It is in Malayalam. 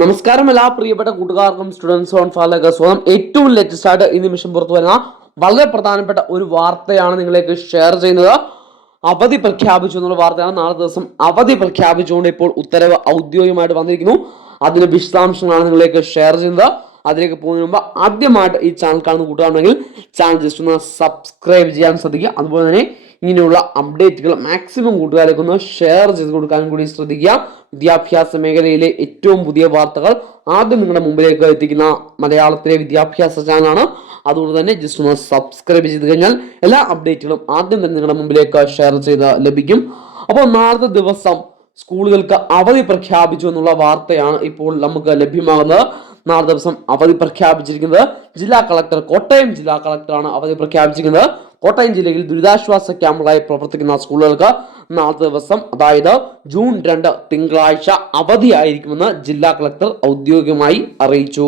നമസ്കാരം എല്ലാ പ്രിയപ്പെട്ട കൂട്ടുകാർക്കും സ്റ്റുഡൻസ് ഓൺ ഫാലിലേക്ക് സ്വാഗതം. ഏറ്റവും ലേറ്റസ്റ്റ് ആയിട്ട് ഈ നിമിഷം പുറത്തു വരുന്ന വളരെ പ്രധാനപ്പെട്ട ഒരു വാർത്തയാണ് നിങ്ങളിലേക്ക് ഷെയർ ചെയ്യുന്നത്. അവധി പ്രഖ്യാപിച്ചു എന്നുള്ള വാർത്തയാണ്. നാളെ ദിവസം അവധി പ്രഖ്യാപിച്ചുകൊണ്ട് ഇപ്പോൾ ഉത്തരവ് ഔദ്യോഗികമായിട്ട് വന്നിരിക്കുന്നു. അതിന്റെ വിശദാംശങ്ങളാണ് നിങ്ങളിലേക്ക് ഷെയർ ചെയ്യുന്നത്. അതിലേക്ക് പോകുന്നതിന് മുമ്പ് ആദ്യമായിട്ട് ഈ ചാനൽ കാണുന്ന കൂട്ടുകാരുണ്ടെങ്കിൽ ചാനൽ ജസ്റ്റ് ഒന്ന് സബ്സ്ക്രൈബ് ചെയ്യാൻ ശ്രദ്ധിക്കുക. അതുപോലെ തന്നെ ഇങ്ങനെയുള്ള അപ്ഡേറ്റുകൾ മാക്സിമം കൂട്ടുകാരേക്ക് ഒന്ന് ഷെയർ ചെയ്ത് കൊടുക്കാനും കൂടി ശ്രദ്ധിക്കുക. വിദ്യാഭ്യാസ മേഖലയിലെ ഏറ്റവും പുതിയ വാർത്തകൾ ആദ്യം നിങ്ങളുടെ മുമ്പിലേക്ക് എത്തിക്കുന്ന മലയാളത്തിലെ വിദ്യാഭ്യാസ ചാനലാണ്. അതുകൊണ്ട് തന്നെ ജസ്റ്റ് ഒന്ന് സബ്സ്ക്രൈബ് ചെയ്ത് കഴിഞ്ഞാൽ എല്ലാ അപ്ഡേറ്റുകളും ആദ്യം തന്നെ നിങ്ങളുടെ മുമ്പിലേക്ക് ഷെയർ ചെയ്ത് ലഭിക്കും. അപ്പോൾ നാളത്തെ ദിവസം സ്കൂളുകൾക്ക് അവധി പ്രഖ്യാപിച്ചു എന്നുള്ള വാർത്തയാണ് ഇപ്പോൾ നമുക്ക് ലഭ്യമാകുന്നത്. നാളെ ദിവസം അവധി പ്രഖ്യാപിച്ചിരിക്കുന്നത് ജില്ലാ കളക്ടർ, കോട്ടയം ജില്ലാ കളക്ടറാണ് അവധി പ്രഖ്യാപിച്ചിരിക്കുന്നത്. കോട്ടയം ജില്ലയിൽ ദുരിതാശ്വാസ ക്യാമ്പുകളായി പ്രവർത്തിക്കുന്ന സ്കൂളുകൾക്ക് നാളത്തെ ദിവസം, അതായത് ജൂൺ 2 തിങ്കളാഴ്ച അവധിയായിരിക്കുമെന്ന് ജില്ലാ കളക്ടർ ഔദ്യോഗികമായി അറിയിച്ചു.